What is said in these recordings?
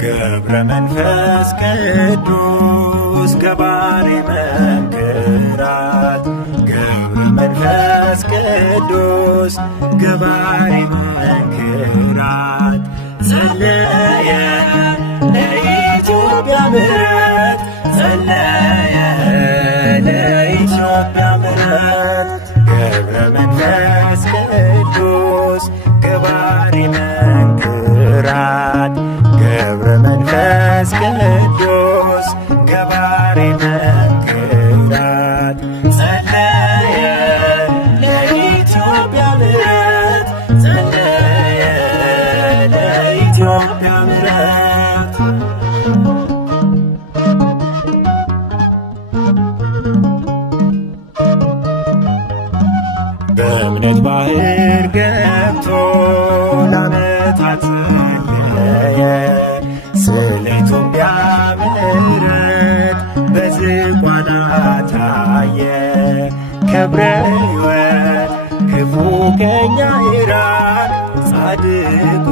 ገብረ መንፈስ ቅዱስ ገባሬ መንክራት ገብረ መንፈስ ቅዱስ ገባሬ መንክራት ጸለየ ለኢትዮጵያ ምሕረት ጸለየ ለኢትዮጵያ ምሕረት ገብረ መንፈስ ቅዱስ ገባሬ መንክራት ገብረ መንፈስ ቅዱስ ገባሬ መንክራት ጸለየ ለኢትዮጵያ ምሕረት ጸለየ ለኢትዮጵያ ምሕረት በእምነት ባህር ገብቶ ለዓመታት ጸለየ ስለ ኢትዮጵያ ምሕረት በዝቋላ ታየ ክብረ ሕይወት ክፉ ከኛ ይራቅ ጻድቁ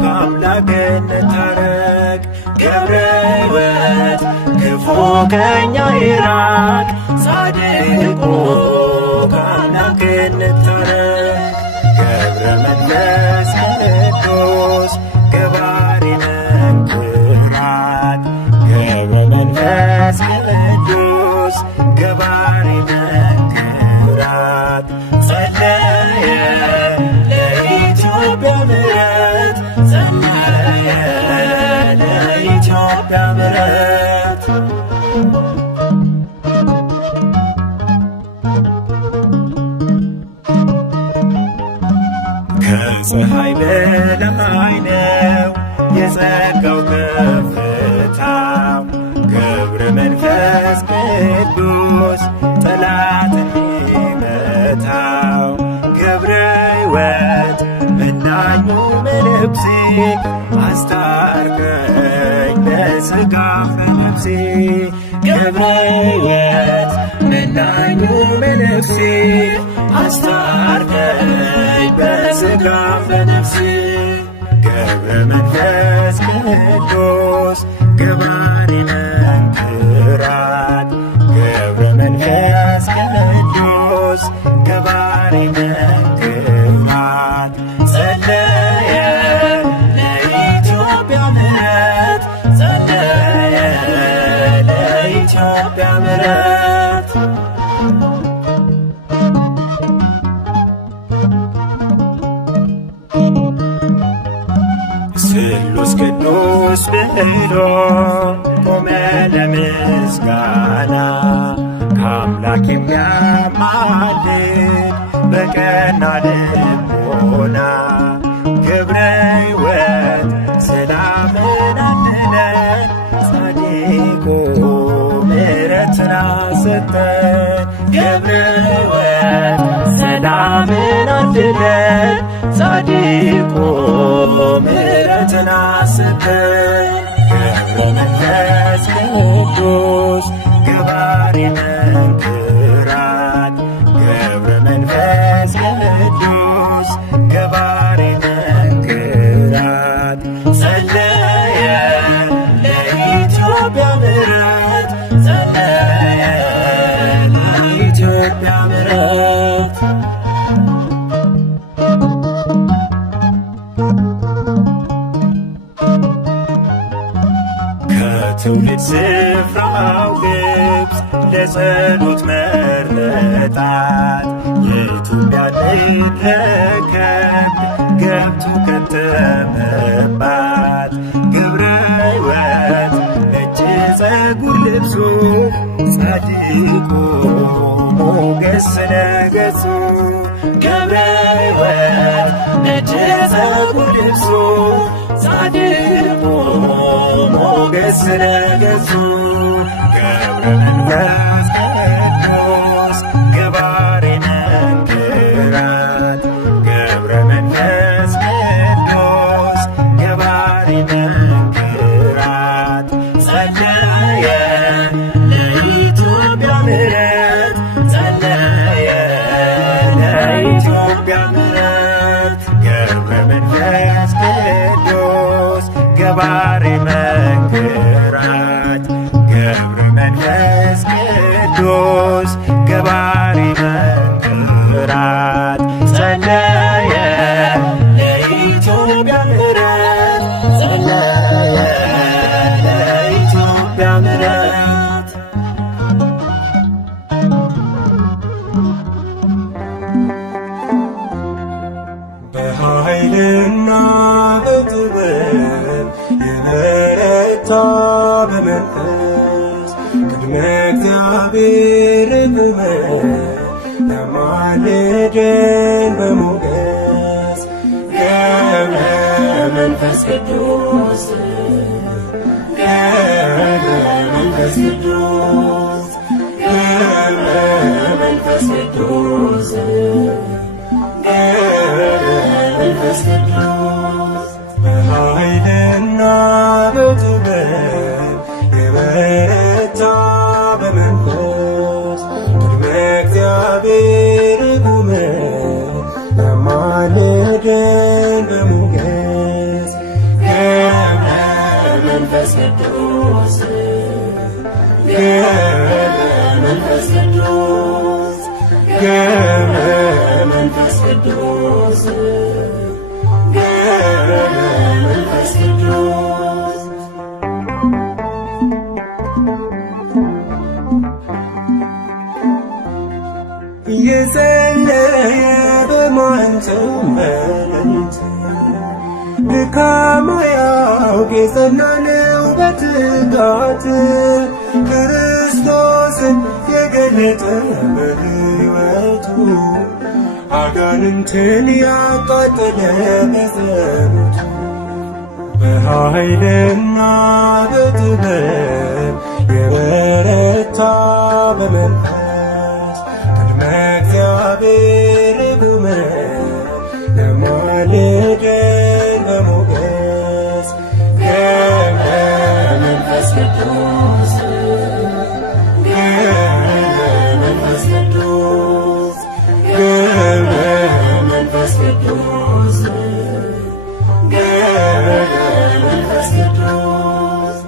ከአምላክ ገነት ታረቅ ገብረ ሕይወት ክፉ ከኛ ይራቅ ጻድቁ ከአምላክ ገነት ታረቅ ገብረ መንፈስ ቅዱስ ገባሬ መንክራት ገብረ መንፈስ ቅዱስ ገባሬ መንክራት ጸለየ ለኢትዮጵያ ምሕረት ጸለየ ለኢትዮጵያ ምሕረት ከፀሐይ በላይ ነው የጸጋው ከፍታ ገብረ መንፈስ ቅዱስ ጠላትን ይመታው ገብረ ሕይወት መናኙ መነኩሴ አስታርቀኝ በሥጋ በነፍሴ ገብረ ሕይወት መናኙ መነኩሴ አስታርቀኝ በሥጋ በነፍሴ ገብረ መንፈስ ቅዱስ ገባሬ መንክራት ገብረ መንፈስ ቅዱስ ገባሬ መንክራት ጸለየ ለኢትዮጵያ ምሕረት ጸለየ ለኢትዮጵያ ምሕረት ስሉስ ቅዱስ ብሎ ቆመ ለምስጋና ከአምላክ የሚያማልድ በቀና ልቦና ገብረ ሕይወት ሰላምን አድለን ጻድቁ ምሕረትን ሰጠን ገብረ ሕይወት ሰላምን አድለን ጻድቁ ምሕረትን ሰጠን ገብረ መንፈስ ቅዱስ ገባሬ መንክራት ገብረ መንፈስ ቅዱስ ገባሬ መንክራት ጸለየ ለኢትዮጵያ ምሕረት ጸለየ ለኢትዮጵያ ምሕረት ከትውልድ ስፍራው ግብፅ ለጸሎት መረጣት የኢትዮጵያን ልትረከብ ገብቶ ከተመባት ገብረ ሕይወት ነጭ ጸጉር ልብሱ ጻድቁ ሞገስ ለገጹ ገብረ ሕይወት ነጭ ጸጉር ልብሱ ጻድቁ ሞገስ ለገጹ ገብረ መንፈስ ቅዱስ ገባሬ መንክራት ገብረ መንፈስ ቅዱስ ገባሬ መንክራት ጸለየ ለኢትዮጵያ ምሕረት ጸለየ ገባሬ መንክራት ገብረ መንፈስ ቅዱስ ገባሬ መንክራት ጸለየ ለኢትዮጵያ ምሕረት ጸለየ ለኢትዮጵያ ምሕረት በኃይልና በጥበብ የበረታ በመንፈስ ቅድመ እግዚአብሔር ቆመ ያማልደን በሞገስ ገብረ መንፈስ ቅዱስ ገብረ መንፈስ ቅዱስ ገብረ መንፈስ ቅዱስ መንፈስ ቅዱስ በኃይልና በጥበብ የበረታ በመንፈስ ቅድመ እግዚአብሔር ቆመ ያማልደን በሞገስ ገብረ መንፈስ ቅዱስ ገብረ መንፈስ ቅዱስ ገብረ መንፈስ ቅዱስ ገብረ መንፈስ ቅዱስ እየጸለየ በማንተው መለሊት ድካም አያውቅ የጸና ነው በትጋት ክርስቶስን የገለጠ በሕይወቱ አጋንንትን ያቃጠለ በጸሎቱ በኃይልና በጥበብ የበረታ በመንፈስ ቅድመ እግዚአብሔር ቆመ ያማልደን በሞገስ ገብረ መንፈስ ቅዱስ ገብረ መንፈስ ቅዱስ ገብረ መንፈስ ቅዱስ ገብረ መንፈስ ቅዱስ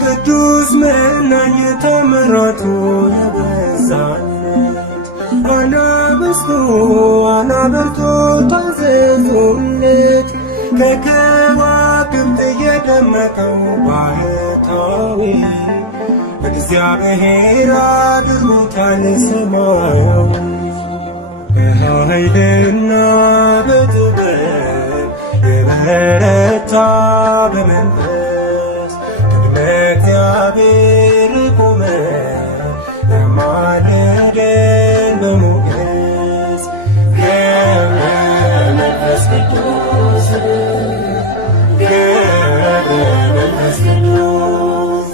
ቅዱስ መናኝ ተመራቶ የበዛለት አናብስቱ አናብርቶ ታዘዙለት ከከዋክብት የደመቀው ባህታዊ እግዚአብሔር አድርጎታል ሰማያዊ በኃይልና በጥበብ የበረታ በመንፈስ ቅድመ እግዚአብሔር ቆመ ያማልደን በሞገስ ገብረ መንፈስ ቅዱስ ገብረ መንፈስ ቅዱስ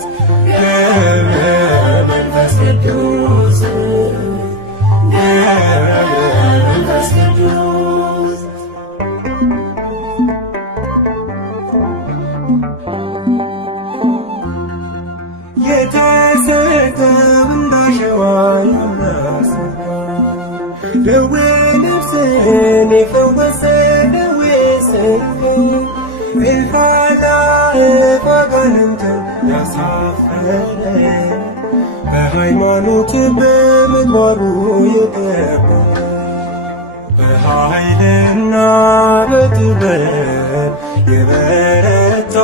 ገብረ መንፈስ ቅዱስ ገብረ መንፈስ ቅዱስ የተሰጠው እንዳሸዋ የሚያስፈራ ደዌ ነፍስን የፈወሰ ደዌ ሥጋን እልፍ አእላፍ አጋንንትን ያሳፈረ በሃይማኖት በምግባሩ የከበረ በኃይልና በጥበብ የበረታ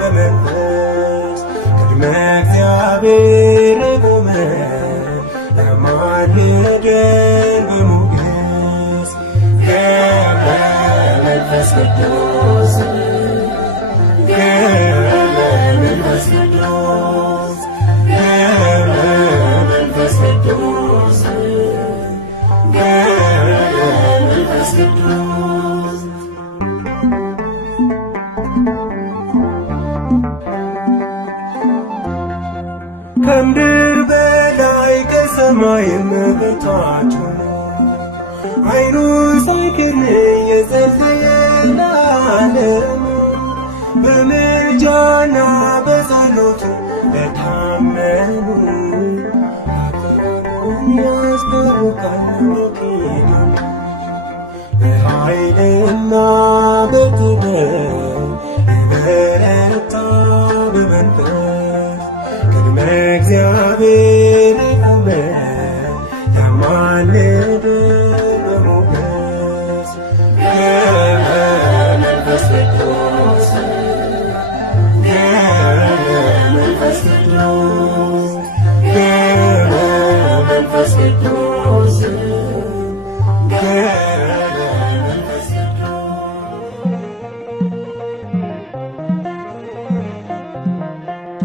በመንፈስ ቅድመ እግዚአብሔር ቆመ ያማልደን በሞገስ ገብረ መንፈስ ቅዱስ ገብረ መንፈስ ቅዱስ ገብረ መንፈስ ቅዱስ ገብረ መንፈስ ቅዱስ ከምድር በላይ ከሰማይም በታች አይኑ ሳይክል የጸለየ ለዓለም በምልጃና በጸሎቱ ለታመኑ ያስደርቃል በኃይልና በጥበብ የበረታ በመንፈስ ቅድመ እግዚአብሔር የቆመ ያማልድ በሞገስ መንፈስ ቅዱስ መንፈስ ቅዱስ መንፈስ ቅዱስ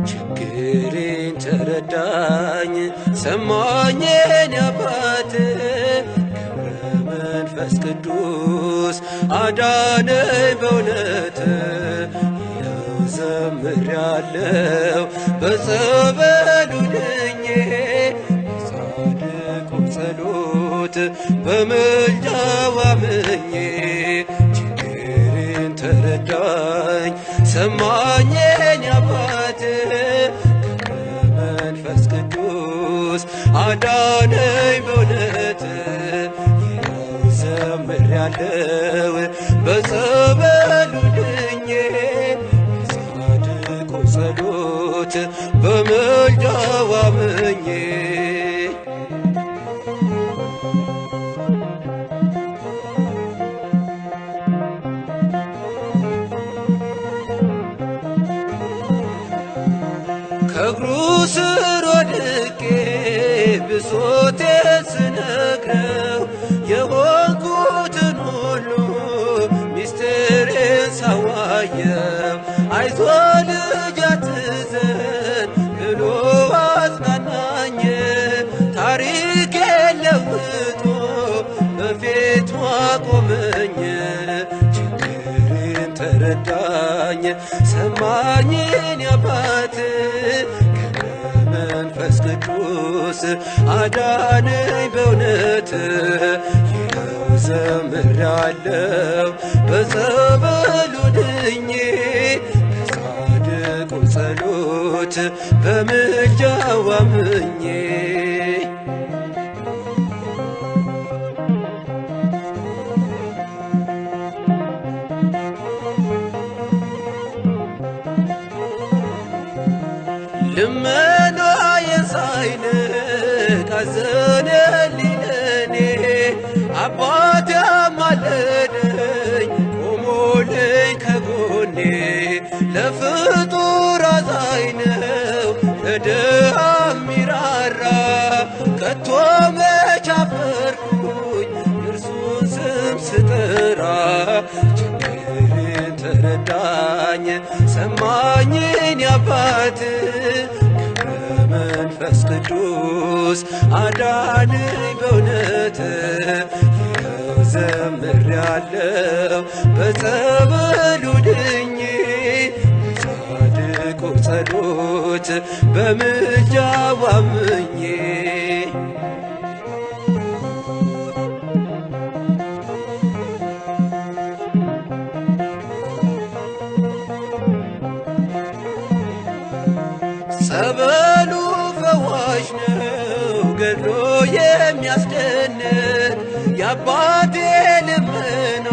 ችግሬን ተረዳኝ ሰማኝ የኔ አባት ገብረ መንፈስ ቅዱስ አዳነኝ በእውነት ይኸው ዘምሬአለሁ በጸበሉ ድኜ በጻድቁ ጸሎት በምልጃው አምኜ ችግሬን ተረዳኝ ሰማኝ የኔ አባት ገብረ መንፈስ ቅዱስ አዳነኝ በእውነት ይኸው ዘምሬአለሁ በጸበሉ ድኜ በጻድቁ ጸሎት በምልጃው አምኜ ከእግሩ ስር ወድቄ ብሶቴን ስነግረው የሆንኩትን ሁሉ ሚስጥሬን ሳዋየው አይዞህ ልጅ አትዘን ብሎ አጽናናኝ። ታሪኬን ለውጦ በፊቱ አቆመኝ። ችግሬን ተረዳኝ ሰማኝ የኔ አባት ገብረ መንፈስ ቅዱስ አዳነኝ በእውነት ይኸው ዘምሬአለሁ በጸበሉ ድኜ በጻድቁ ጸሎት በምልጃው አምኜ ልመናዬን ሳይንቅ አዘነልኝ ለኔ አባቴ አማለደኝ ቆሞልኝ ከጎኔ ለፍጡር አዛኝ ነው ለድሃ ሚራራ ከቶ መች አፈርኩኝ የእርሱን ስም ስጠራ ችግሬን ተረዳኝ ሰማኝ የኔ አባት ገብረ መንፈስ ቅዱስ አዳነኝ በእውነት ይኸው ዘምሬአለሁ በጸበሉ ድኜ በጻድቁ ጸሎት በምልጃው አምኜ ጸበሉ ፈዋሽ ነው ገድሎ የሚያስደንቅ የአባቴ ልመና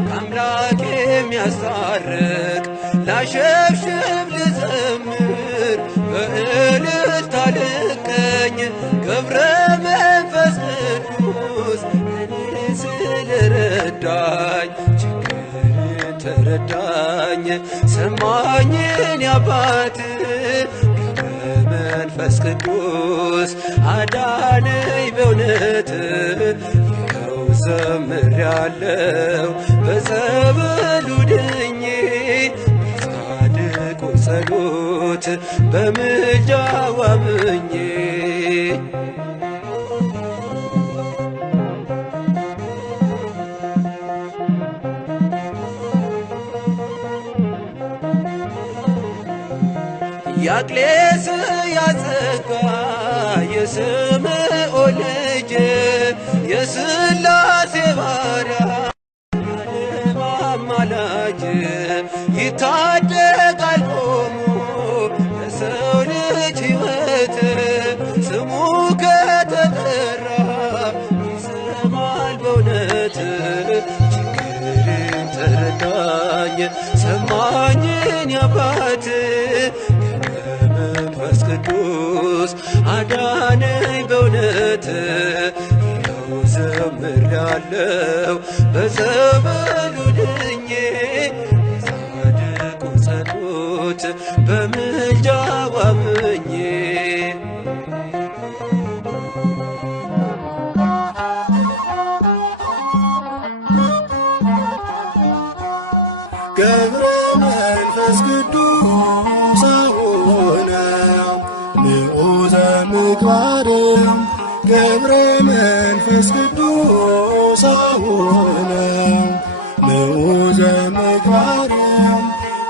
ከአምላክ የሚያስታርቅ ላሸብሽብ ልዘምር በእልልታ ልቀኝ ገብረ መንፈስ ቅዱስ እኔ ስለረዳኝ ችግሬን ተረዳኝ ሰማኝ የኔ አባት መንፈስ ቅዱስ አዳነኝ በእውነት ይኸው ዘምሬአለሁ በጸበሉ ድኜ በጻድቁ ጸሎት በምልጃው አምኜ ያቅሌስ ያጸጋ የስምዖን ልጅ የሥላሴ ባሪያ የዓለም አማላጅ ይታደጋል ቆሞ ለሰው ልጅ ሕይወት ስሙ ከተጠራ ይሰማል በእውነት ሕይወት መንፈስ ቅዱስ አዳነኝ በእውነት ይኸው ዘምሬአለሁ በጸበሉ ድኜ በጻድቁ ጸሎት በምልጃው አምኜ ገብረ መንፈስ ቅዱስ አቡነ ንዑዘ ምግባር ገብረ መንፈስ ቅዱስ አቡነ ንዑዘ ምግባር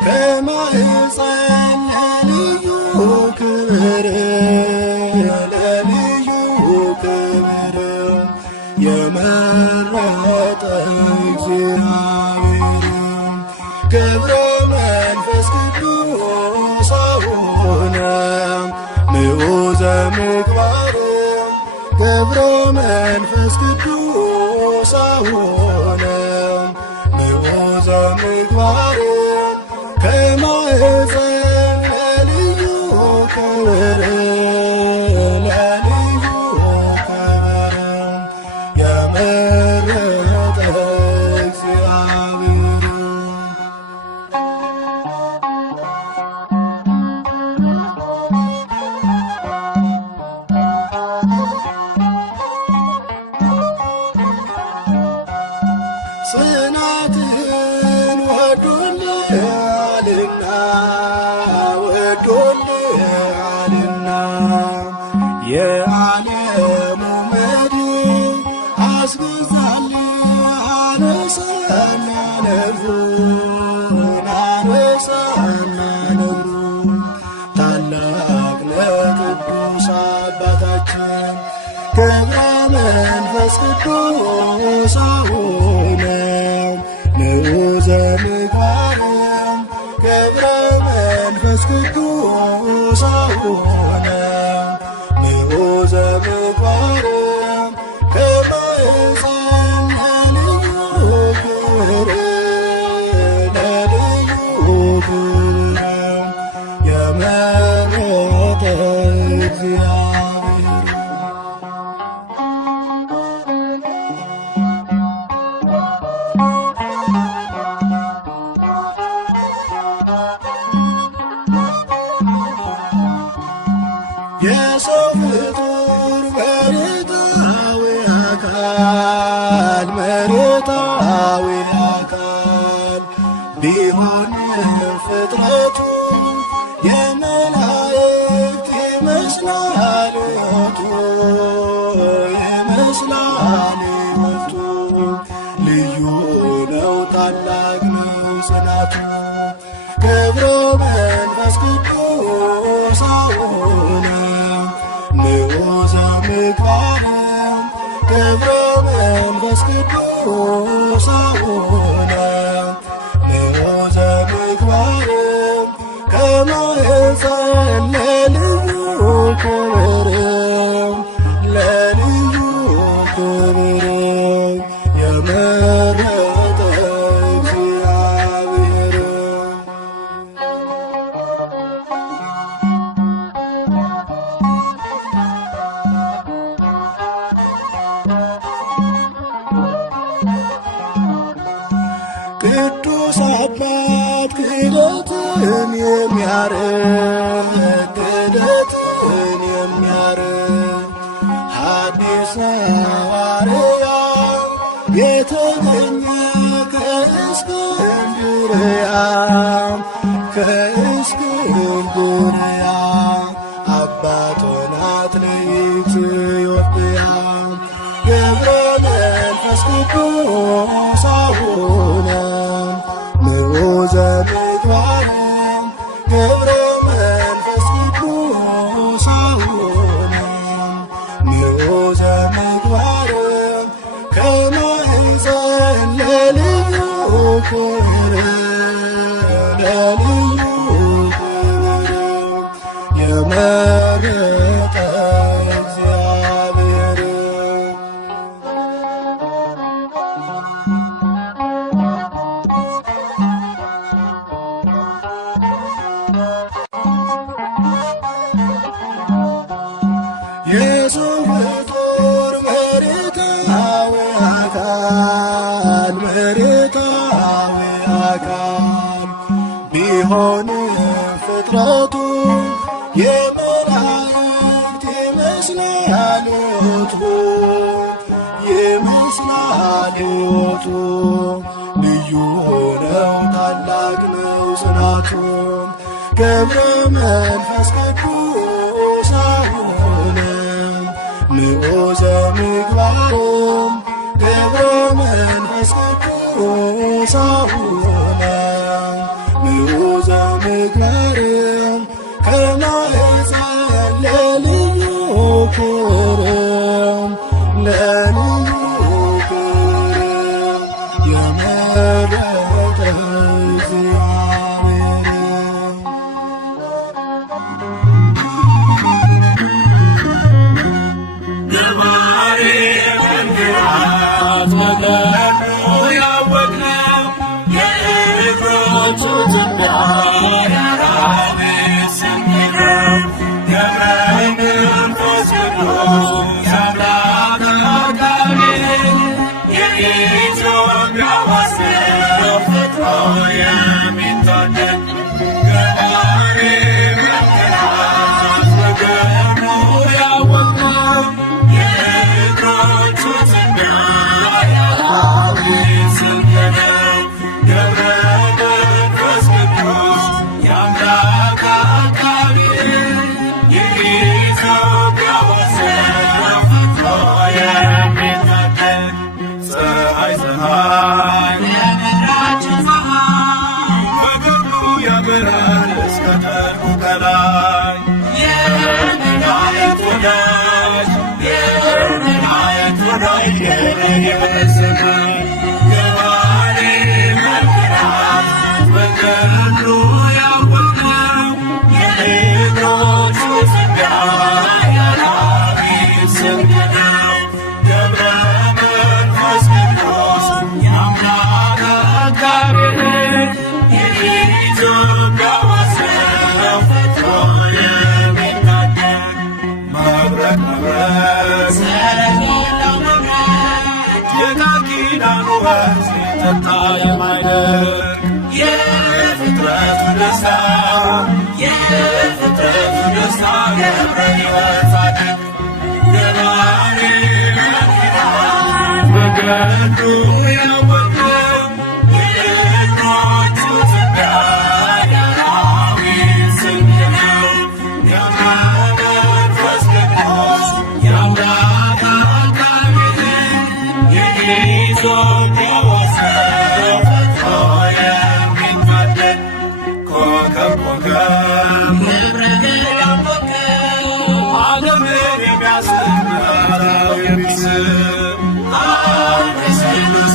ከማኅፀን ለልዩ ክብር ለልዩ ክብር የመረጠ እግዚአብሔር ገብረ መንፈስ ቅዱስ አቡነ ንዑዘ ምግባር ገብረ መንፈስ ቅዱስ አቡነ ንዑዘ ምግባር ከማኅፀን ለልዩ ክብር ለልዩ ክብር የመረጠ እግዚአብሔር ጽናትህን ወዶልሃልና ወዶልሃልና የዓለሙ መድን አስገዛልህ አነሳና ነፍሱን አነሳና ነፍሱን ታላቅ ለቅዱስ አባታችን ገብረ መንፈስ ቅዱስ አቡነ ንዑዘ ምግባር ገብረ መንፈስ ቅዱስ አቡነ ንዑዘ ምግባር ከማኅፀን ለልዩ ክብር ለልዩ ክብር የመረጠ እግዚአብሔር የሰው ፍጡር መሬታዊ መሬታዊ አካል ቢሆን ፍጥረቱ የመላእክት ይመስላል ሕይወቱ ይመስላል ሕይወቱ ልዩ ነው ታላቅ ነው ጽናቱ ገብረ መንፈስ ቅዱስ አቡነ ንዑዘ ምግባር ገብረ መንፈስ ቅዱስ አቡነ ንዑዘ ምግባር ከማኅፀን ለልዩ ክብር ለልዩ ክብር የመረጠ እግዚአብሔር ቅዱስ አባት ክህደትን የሚያርቅ ክህደትን የሚያርቅ ሐዲስ ሐዋርያ የተገኘ ከእስክንድርያ ከእስክንድርያ አባቶን አትሌት ኢትዮጵያ ገብረ መንፈስ ቅዱስ አቡነ ንዑዘ ምግባር ገብረ መንፈስ ቅዱስ አቡነ ንዑዘ ምግባር ከማኅፀን ለልዩ ክብር ለልዩ ክብር የመረጠ እግዚአብሔር የሰው ፍጡር መሬታዊ አካል ቢሆንም ፍጥረቱ የመላእክት ይመስላል ሕይወቱ ልዩ ሆነው ታላቅ ነው ጽናቱ ገብረ መንፈስ ቅዱስ አሁንም ንዑዘ ምግባሮም ገብረ መንፈስ ቅዱስ አሁንም ንዑዘ ምግባሮም ከማኅፀን ለልዩ ክብርም ለልዩ ክብርም የመረጠ እግዚአብሔር ገባሬ መንገራት መገኑ ያወቅነው የእግሮቹ ትንቢት ያራቤት ስንግደው ገብረ መንፈስ ቅዱስ የአምላክ አቃቤ የኢትዮጵያ ዋስነው ፈጥሮ የሚታደግ ገባሬ መንገራት መገኑ ያወቅነው የእግሮቹ ትንቢት ያራቤት ስንግደው ገብረ መንፈስ ቅዱስ የአምላክ አቃቤ የኢትዮጵያ ወሰን ፈጥሮ የሚታደግ ፀሐይ የምድራችን ፀሐይ በግብሩ ያበራል እስከ ጠልቁ ከላይ የመላእክት ወዳጅ የመላእክት ወዳጅ የበሰማይ ገባሬ መንገራት በግብሩ ያወቅነው የእግሮቹ ትንቢት ያራቤት ስንግደው ገብረ መንፈስ ቅዱስ የአምላክ አቃቤ የኢትዮጵያ ወሰን ፈጥሮ የሚታደግ መብረቅ ሰረገላው መብረቅ የቃል ኪዳኑ ወንዝ ሲጠጣ የማይደርቅ የፍጥረቱ ደስታ ገብረ ሕይወት ጻድቅ ገባሬ መንገራት በገኑ ያወቅነው የእግሮቹ ትንቢት ያራቤት ስንግደው ገብረ መንፈስ ቅዱስ የአምላክ አቃቤ የኢትዮጵያ ወሰን ፈጥሮ የሚታደግ ኮከብ ክብረ ያወቅነው ዓለምን የሚያስመራው የሚስብ ቅዱስ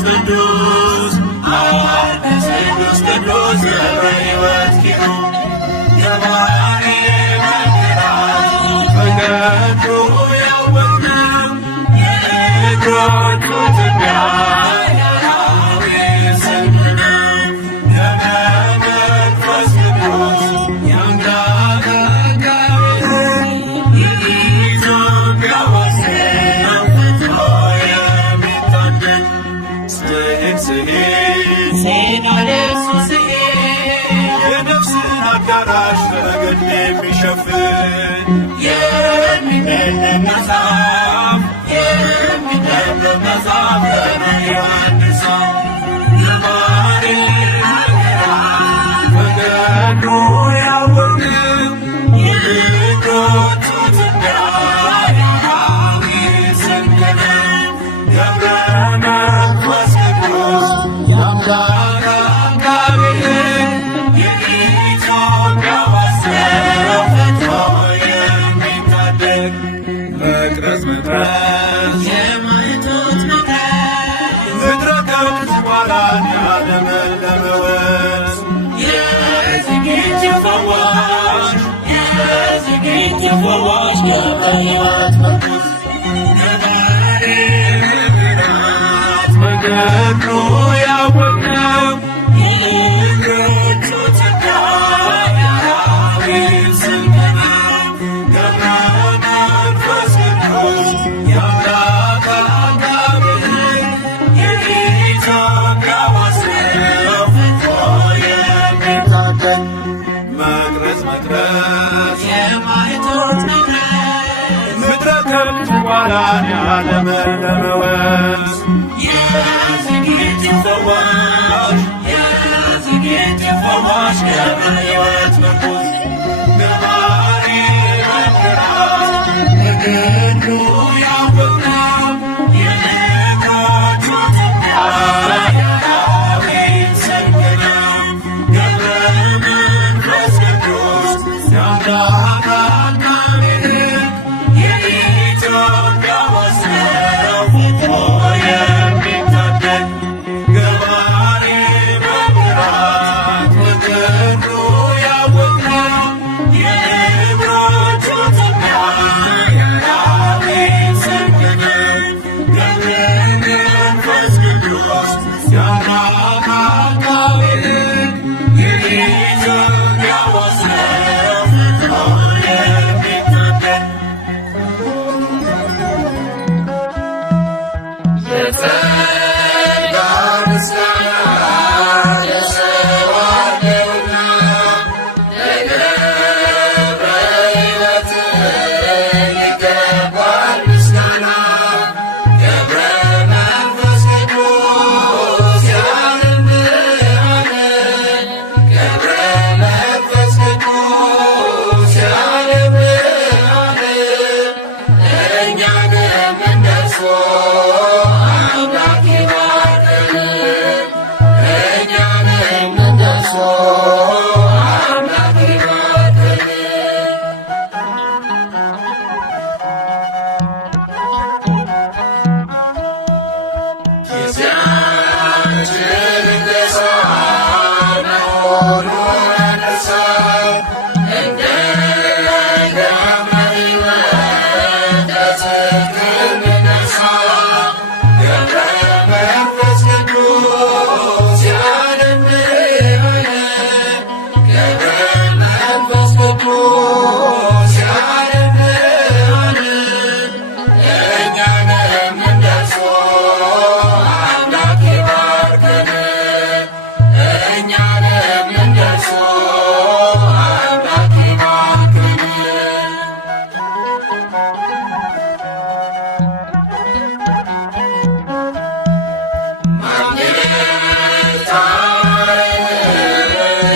ቅዱስ ቅዱስ ቅዱስ ገብረ ሕይወት ኪሩብ ገባሬ መንገራት በገኑ ያወቅነው የእግሮቹ ትንቢት ያራቤት ስንግደው ገብረ መንፈስ ቅዱስ የአምላክ አቃቤ የኢትዮጵያ ወሰን ፈጥሮ የሚታደግ ስሄድ ለእሱ ስሄድ የነፍስን አዳራሽ በገድ የሚሸፍን የሚደነቅ መጽሐፍ ዮሐንስ ገባሬ መንገራት በገኑ ያወቅነው የእግሮቹ ትንቢት ያራቤት ስንግደው ገብረ መንፈስ ቅዱስ የአምላክ አቃቤ የኢትዮጵያ ወሰን ፈጥሮ የሚታደግ መቅረዝ የማይቶት ምድረ ከብት በኋላን ያለመለመ ወንዝ የዝግጅት ፈዋሽ ገብረ ሕይወት ቅዱስ ገባሬ መንገራት በገኑ ያወቅነው የእግሮቹ ትንቢት መድረስ ምድረ ከብት ዋላን ያለመለመ ወንዝ የዝጌት ፈዋሽ ገብረ ሕይወት ምርኩዝ ገባሬ መከራት በገድሉ ያወቅነው የነገሮቹ ያዳዊት ስንቅ ነው። ገብረ መንፈስ ቅዱስ የአምላክ አካሜን የኢትዮጵያ ወሰነው ፍቅሮ የሚታደግ ገባሬ መከራት በገድሉ ያወቅነው የነገሮቹ ያዳዊት ስንቅ ነው። ገብረ መንፈስ ቅዱስ የአምላክ አካሜን የኢትዮጵያ ወሰነው ፍቅሮ የሚታደግ የጸጋ ምስጋና ለሰዋለውና ለገብረ ሕይወት ይገባል ምስጋና። ገብረ መንፈስ ቅዱስ የዓለም ብርሃን ገብረ መንፈስ ቅዱስ የዓለም ብርሃን እኛንም እንደርሱ አምላክ ይባርከን እኛንም እንደርሱ አምላክ ይባርከን። ጊዜያችን እንደሳ መሆኑን እንርሳ እንደ ገብረ ሕይወት ለጽድቅ እንነሳ። ገብረ መንፈስ ቅዱስ የዓለም ብርሃን ገብረ መንፈስ ቅዱስ የዓለም ብርሃን እኛንም እንደርሱ አምላክ ይባርከን እኛንም እንደርሱ አምላክ ይባርከን። ማግኘት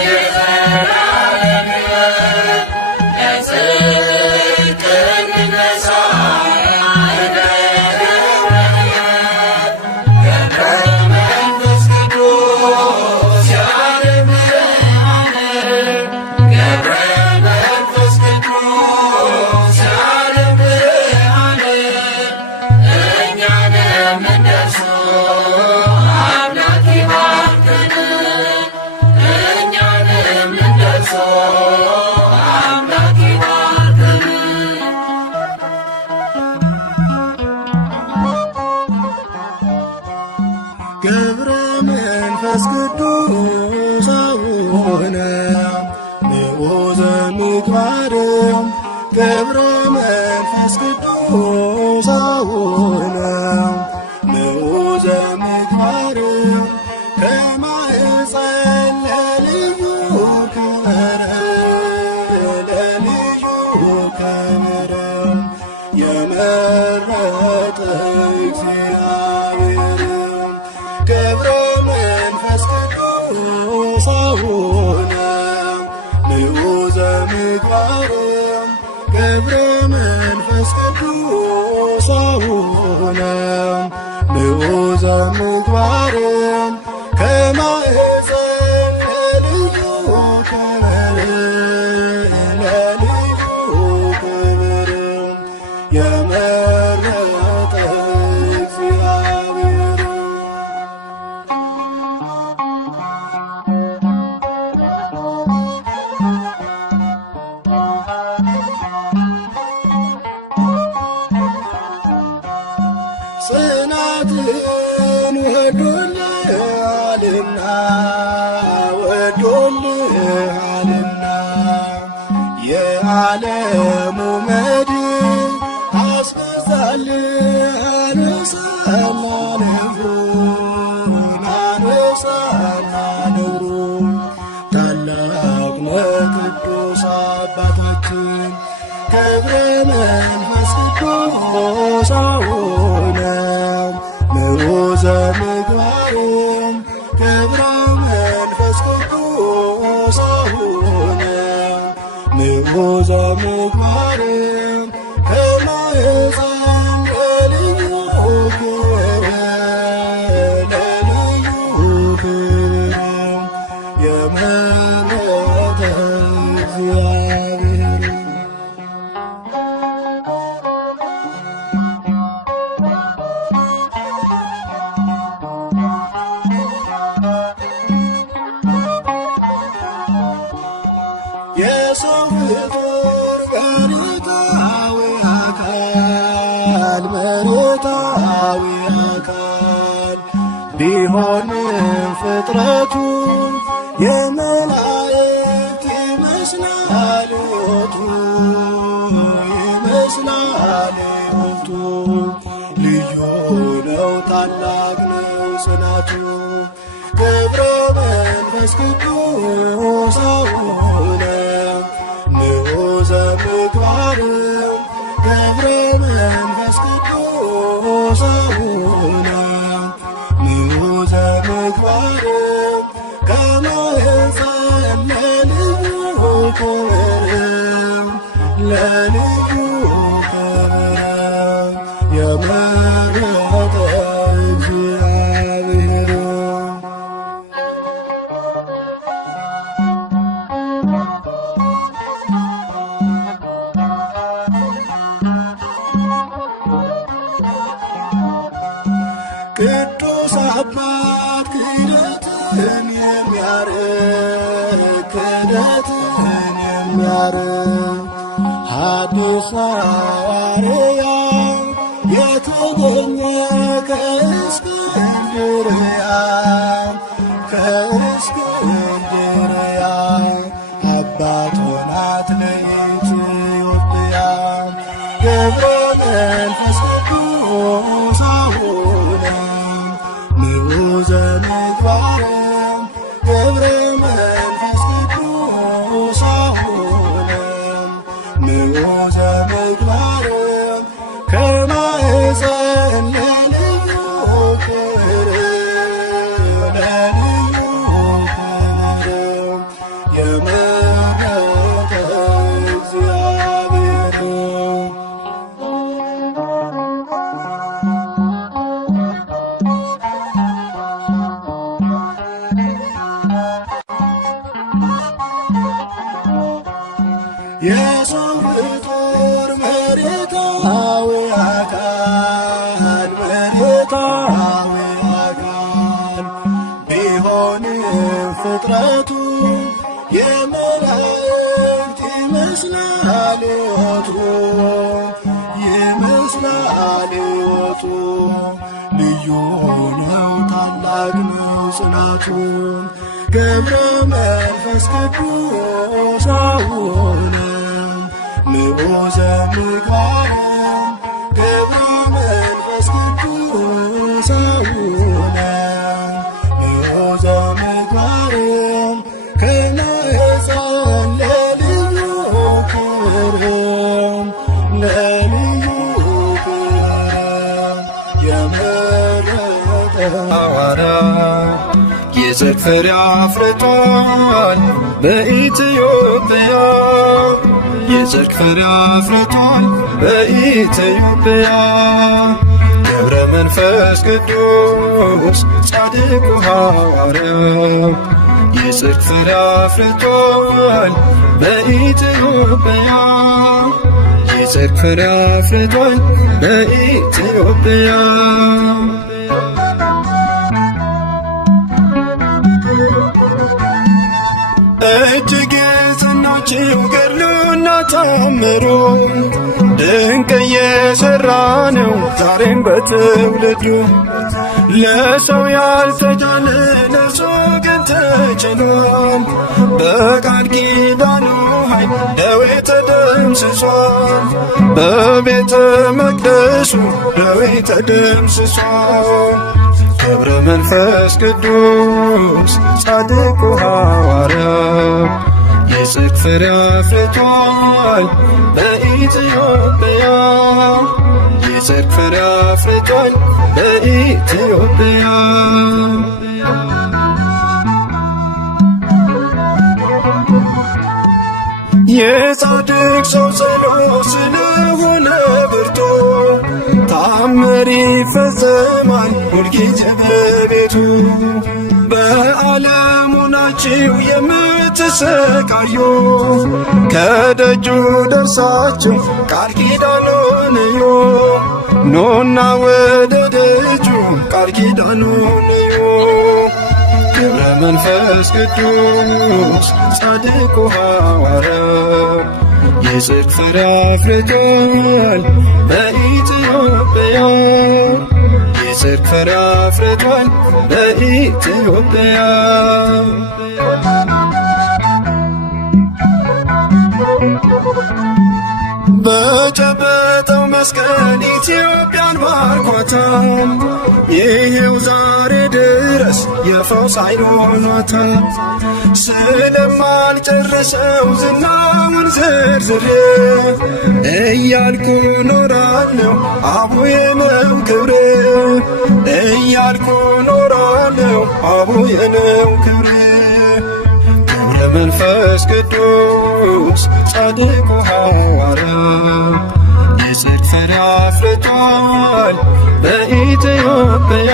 የዘላለም ሕይወት ለጽድቅ እንነሳ እንደ ገብረ ሕይወት ገብረ መንፈስ ቅዱስ የዓለም ብርሃን ገብረ መንፈስ ቅዱስ የዓለም ብርሃን እኛንም እንደርሱ አምላክ ይባርከን እኛንም እንደርሱ አምላክ ይባርከን። ገብረ መንፈስ ቅዱስ አቡነ ንዑዘ ምግባር ገብረ መንፈስ ቅዱስ አቡነ ንዑዘ ምግባር ከማኅፀን ለልዩ ክብር ለልዩ ክብር የመረጠ እግዚአብሔር ገብረ መንፈስ ቅዱስ አቡነ ንዑዘ ምግባር ገብረ መንፈስ ቅዱስ አቡነ ንዑዘ ምግባር ከማኅፀን ለልዩ ክብር ለልዩ ክብር የመረጠ እግዚአብሔር ጽናትን ወዶልሃልና ወዶልሃልና የዓለሙ መድን አስበዛልህ አንበሳና ነብሩን አንበሳና ነብሩን ታላቅ ነህ ቅዱሳን አባታችን ገብረ መንፈስ ቅዱስ አቡነ ምዑዘ ምግባርም ገብረ መንፈስ ቅዱስ አቡነ ምዑዘ ምግባርም ከማኅፀን ለልዩ ክብር ለልዩ ክብር የመረጠ እግዚአብሔር የሰው ፍጡር መሬታዊ አካል መሬታዊ አካል ቢሆንም ፍጥረቱ የመላእክት ይመስላል ሕይወቱ ይመስላል ሕይወቱ ልዩ ነው ታላቅ ነው ጽናቱ ገብረ መንፈስ ቅዱስ አቡነ ምዑዘ ምግባርም ገብረ መንፈስ ቅዱስ አቡነ ምዑዘ ምግባርም ከማኅፀን ለልዩ ክብር ለልዩ ክብር የመረጠ እግዚአብሔር ቅዱስ አባት ክህደትን የሚያርቅ ክህደትን የሚያርቅ ሐዲስ ሐዋርያ የተገኘ ከእስክንድርያ ከእስክንድርያ አባት ሆናት ለኢትዮጵያ ገብረ መንፈስ ቅዱስ አቡነ ምዑዘ ምግባርም ገብረ መንፈስ ቅዱስ አቡነ ምዑዘ ምግባርም ከማኅፀን ለልዩ ክብር ለልዩ ክብር የመረጠ እግዚአብሔር የሰው ፍጡር መሬታዊ አካል መሬታዊ አካል ቢሆንም ፍጥረቱ የመላእክት ይመስላል ሕይወቱ ይመስላል ሕይወቱ ልዩ ነው ታላቅ ነው ጽናቱ ገብረ መንፈስ ቅዱስ አቡነ ምዑዘ ምግባርም ገብረ መንፈስ ቅዱስ አቡነ ምዑዘ ምግባርም ከማኅፀን ለልዩ ክብር ለልዩ ክብር የመረጠ ሐዋርያ የጽድቅ ፍሬ አፍርቷል በኢትዮጵያ የጽድቅ ፍሬ አፍርቷል በኢትዮጵያ ገብረ መንፈስ ቅዱስ ጻድቁ ሐዋርያ የጽድቅ ፍሬ አፍርቷል በኢትዮጵያ የጽድቅ ፍሬ አፍርቷል በኢትዮጵያ እጅግ የጸናችው ገድሉና ታምሩ ድንቅ እየሠራ ነው ዛሬም በትውልዱ ለሰው ያልተቻለ ለእርሱ ግን ተችሏል በቃል ኪዳኑ ኃይል ደዌ ተደምስሷል በቤተ መቅደሱ ደዌ ተደምስሷል ገብረ መንፈስ ቅዱስ ጻድቁ ሐዋርያ የጽድቅ ፍሬ አፍርቷል በኢትዮጵያ የጽድቅ ፍሬ አፍርቷል በኢትዮጵያ የጻድቅ ሰው ጸሎት ስለሆነ ብርቱ ተአምር ይፈጸማል ሁልጊዜ በቤቱ። በዓለሙ ናችሁ የምትሰቃዩ ከደጁ ደርሳችሁ ቃል ኪዳኑን እዩ። ኑና ወደ ደጁ ቃል ኪዳኑን እዩ። ገብረ መንፈስ ቅዱስ ጻድቁ ሐዋርያ የጽድቅ ፍሬ አፍርቷል በኢትዮጵያ የጽድቅ ፍሬ አፍርቷል በኢትዮጵያ በጨበጠው መስቀል ኢትዮጵያን ባርኳታል። ይሄው ዛሬ ድረስ የፈውስ ኃይል ሆኗታል። ስለማልጨርሰው ዝናውን ዘርዝሬ እያልኩ ኖራለሁ አቡዬ ነው ክብሬ እያልኩ ኖራለሁ አቡዬ ነው ክብሬ። ገብረ መንፈስ ቅዱስ ጻድቁ ሐዋርያ የጽድቅ ፍሬ አፍርቷል በኢትዮጵያ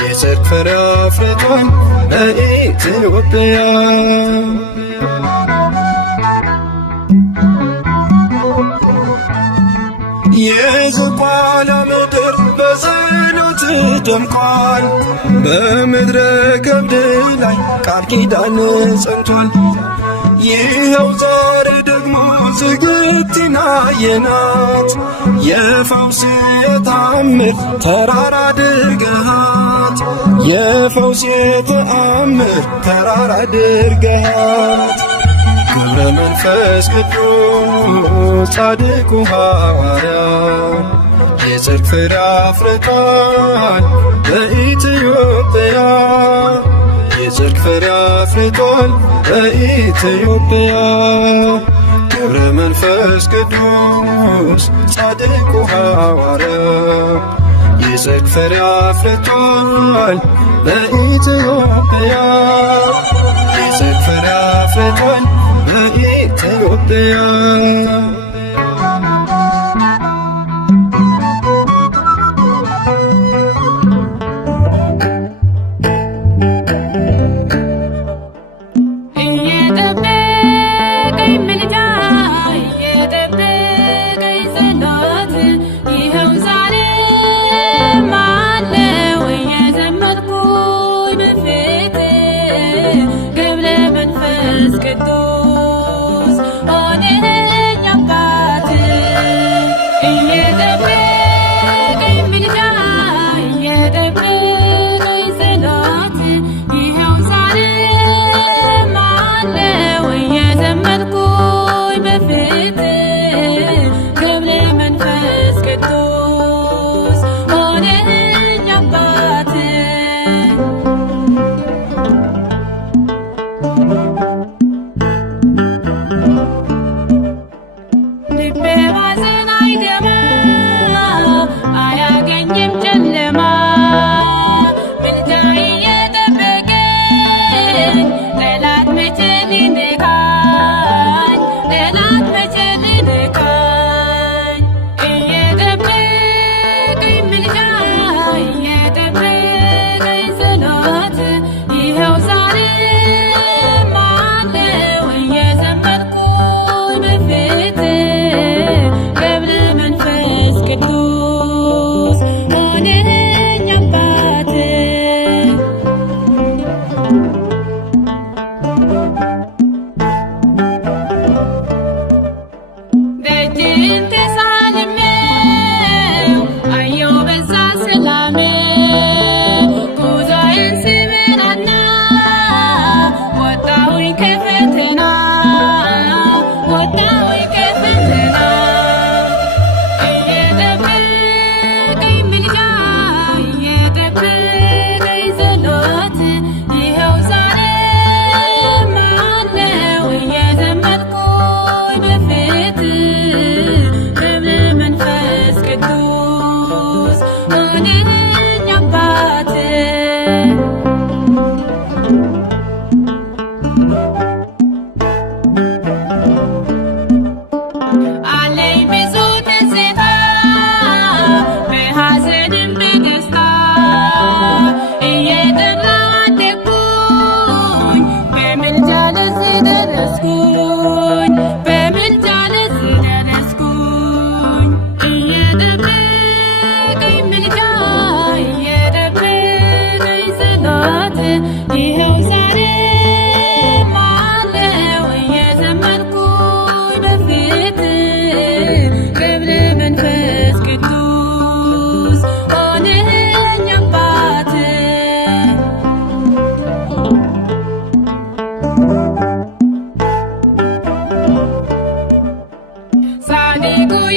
የጽድቅ ፍሬ አፍርቷል በኢትዮጵያ የዝቋላ ምድር በጸሎት ደምቋል። በምድረ ከብድ ላይ ቃል ኪዳን ጸንቷል። ይኸው ዛሬ ደግሞ ዝግቲና የናት የፈውስ የተአምር ተራራ አድርገሃት የፈውስ የተአምር ተራራ አድርገሃት። ገብረ መንፈስ ቅዱስ ጻድቁ ሐዋርያ የጽድቅ ፍሬ አፍርቷል በኢትዮጵያ የጽድቅ ፍሬ አፍርቷል በኢትዮጵያ። ገብረ መንፈስ ቅዱስ ጻድቁ ሐዋርያ የጽድቅ ፍሬ አፍርቷል በኢትዮጵያ የጽድቅ ፍሬ አፍርቷል በኢትዮጵያ። ቅዱስ ሆነኸኝ አባ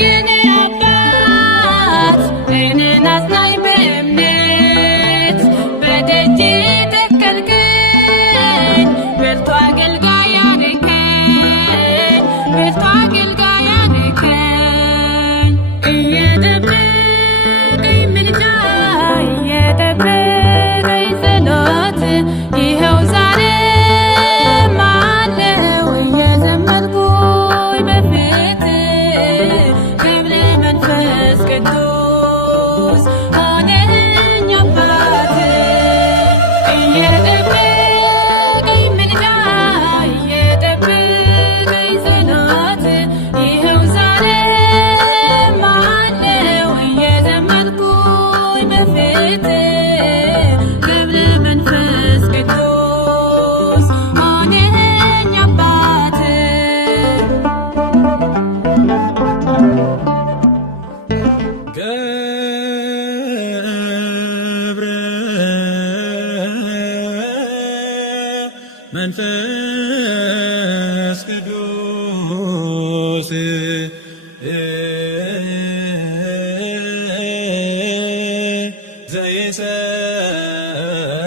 የኔ አባት እኔን አጽናኝ በእምነት በደጅ ተከልከኝ ብርቱ አገልጋይ አደረከኝ ብርቱ አገልጋይ አደረከኝ እየጠበቀኝ ምልጃ እየጠበቀኝ ጸሎት ይኸው ዛሬም አለው እየዘመርኩኝ በፊት ገብረ መንፈስ ቅዱስ ሆነኝ አባት እየጠበቀኝ ምልጃ እየጠበቀኝ ጸሎት ይኸው ዛሬም አለው እየዘመርኩኝ በፊት ገብረ መንፈስ ቅዱስ ሆነኝ አባት ገብረ መንፈስ ቅዱስ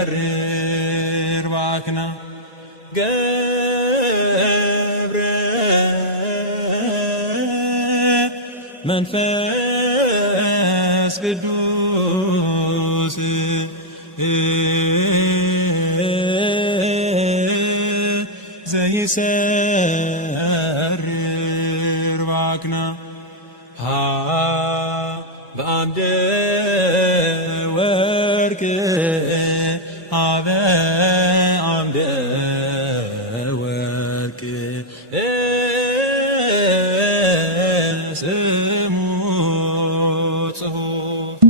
ዘይሰርር ባክና ገብረ መንፈስ ቅዱስ ዘይሰርር ባክና በአምደ ወርቅ አበ አምደ ወርቅ ስሙ ጽሑፍ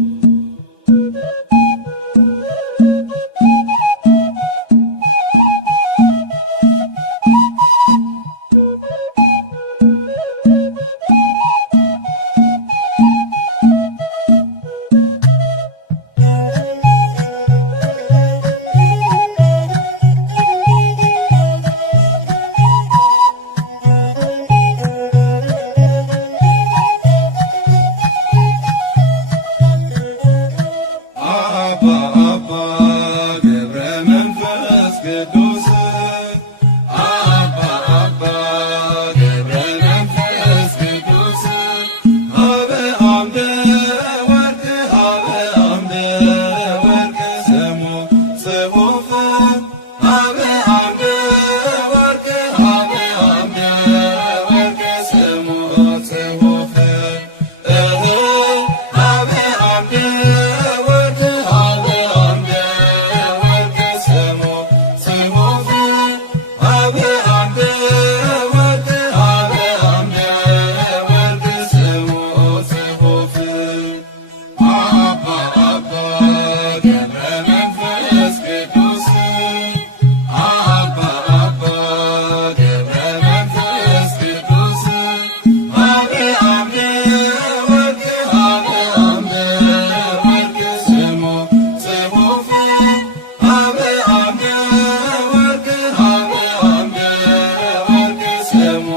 ስሙ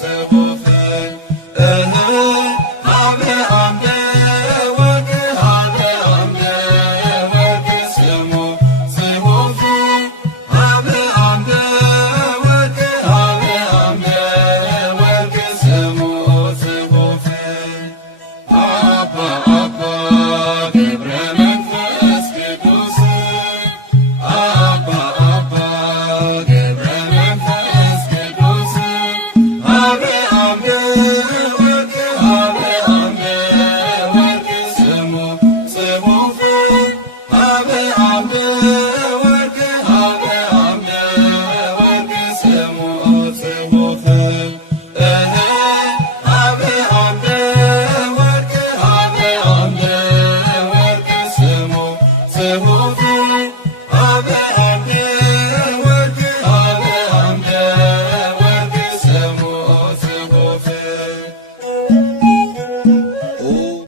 ጽሑፍ